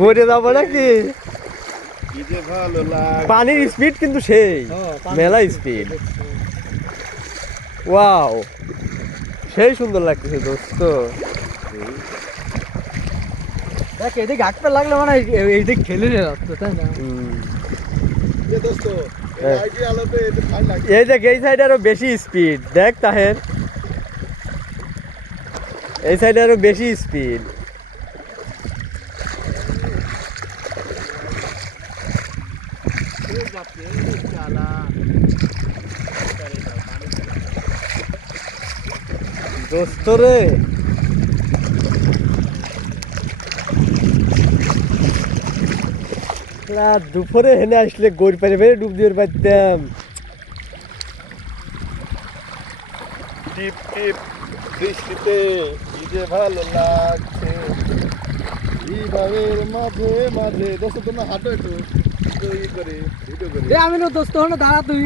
পড়ে যাব নাকি? পানির স্পিড কিন্তু সেই হ্যাঁ, মেলা স্পিড ওয়াও সেই সুন্দর লাগতেছে দোস্ত। দেখ এদিকে হাঁটতে লাগলে মানে এই- এইদিকে খেলে যাচ্ছে তাই না? হ্যাঁ। এই দেখ এই সাইডে আরও বেশি স্পিড দেখ তাহের। এই সাইডে আরও বেশি স্পিড দোস্ত রে। দুপুরে হেনে আসলে গড় পারে বেড়ে ডুব দিয়ে পারতাম টিপ টিপ। বৃষ্টিতে যে ভালো লাগছে। বিভাগের মাঝে মাঝে। দোস্ত, তোমরা হাঁটো একটু। করে, ভিডিও করে। আমি না দোস্ত হলো, দাঁড়া তুই।